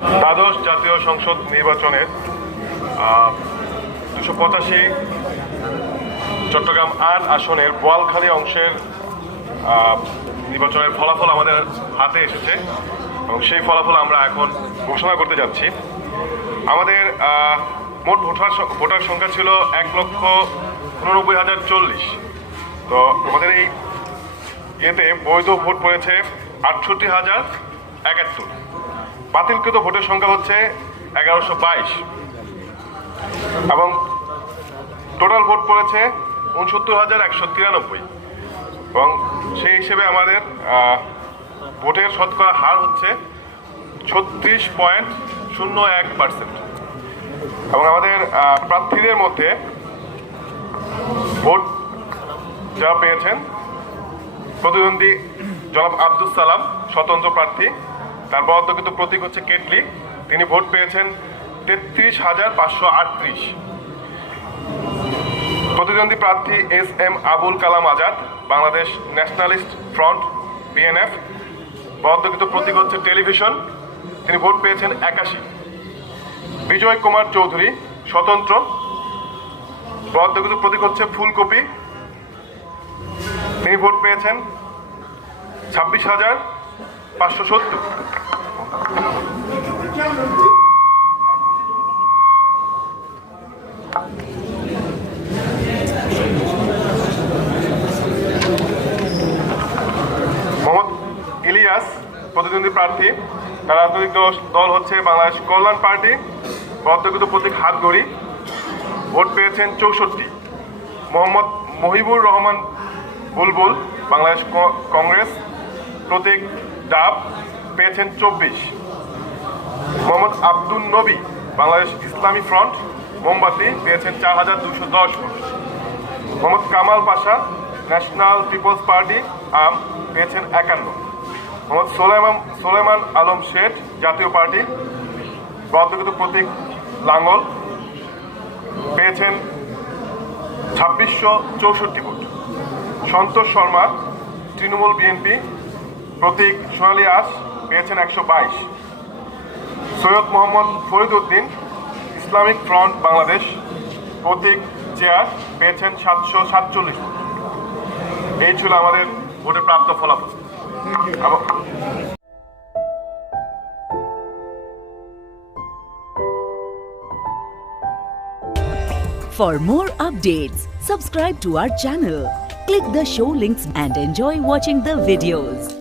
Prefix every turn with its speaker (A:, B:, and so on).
A: দ্বাদশ জাতীয় সংসদ নির্বাচনের দুশো পঁচাশি চট্টগ্রাম আট আসনের বোয়ালখালী অংশের নির্বাচনের ফলাফল আমাদের হাতে এসেছে এবং সেই ফলাফল আমরা এখন ঘোষণা করতে যাচ্ছি। আমাদের মোট ভোটার ভোটার সংখ্যা ছিল এক লক্ষ উননব্বই হাজার চল্লিশ। তো আমাদের এই এতে বৈধ ভোট পড়েছে আটষট্টি হাজার একাত্তর। বাতিলকৃত ভোটের সংখ্যা হচ্ছে এগারোশো বাইশ। এবং টোটাল ভোট পড়েছে উনসত্তর হাজার একশো তিরানব্বই। এবং সেই হিসেবে আমাদের ভোটের শতকরা হার হচ্ছে ছত্রিশ পয়েন্ট শূন্য এক পার্সেন্ট। এবং আমাদের প্রার্থীদের মধ্যে ভোট যারা পেয়েছেন, প্রতিদ্বন্দ্বী জনাব আব্দুল সালাম, স্বতন্ত্র প্রার্থী। তার বরাদ্দকৃত প্রতীক হচ্ছে কেটলি। তিনি ভোট পেয়েছেন তেত্রিশ হাজার পাঁচশো আটত্রিশ। প্রতিদ্বন্দ্বী প্রার্থী S M Abul Kalam Azad, Bangladesh nationalist front, BNF. বরাদ্দকৃত প্রতীক হচ্ছে টেলিভিশন, তিনি ভোট পেয়েছেন একাশি। বিজয় কুমার চৌধুরী, স্বতন্ত্র। বরাদ্দকৃত প্রতীক হচ্ছে ফুলকপি। তিনি ভোট পেয়েছেন ছাব্বিশ হাজার পাঁচশো সত্তর। মোহাম্মদ ইলিয়াস, প্রতিদ্বন্দ্বী প্রার্থী। রাজনৈতিক দল- হচ্ছে বাংলাদেশ কল্যাণ পার্টি। বরাদ্দকৃত প্রতীক হাতগড়ি ভোট পেয়েছেন চৌষট্টি। মোহাম্মদ মহিবুর রহমান বুলবুল, বাংলাদেশ কংগ্রেস। প্রতীক ডাব পেয়েছেন চব্বিশ। মোহাম্মদ আব্দুল নবী, বাংলাদেশ ইসলামী ফ্রন্ট, মোমবাতি পেয়েছেন চার হাজার দুশো দশ Mohammad Kamal Pasha, national people's party, আম, পেয়েছেন একান্ন। মোহাম্মদ সোলেমান সোলেমান আলম শেঠ, জাতীয় পার্টি বরাদ্দকৃত প্রতীক লাঙ্গল, পেয়েছেন ছাব্বিশশো চৌষট্টি ভোট। সন্তোষ শর্মা, তৃণমূল বিএনপি প্রতীক সোনালী আস পেয়েছেন একশো বাইশ। সৈয়দ মোহাম্মদ ফরিদ উদ্দিন ইসলামিক ফ্রন্ট বাংলাদেশ প্রতীক চেয়ার পেয়েছেন সাতশো সাতচল্লিশ। এই ছিল আমাদের ভোটে প্রাপ্ত ফলাফল।
B: For more updates, subscribe to our channel, click the show links and enjoy watching the videos.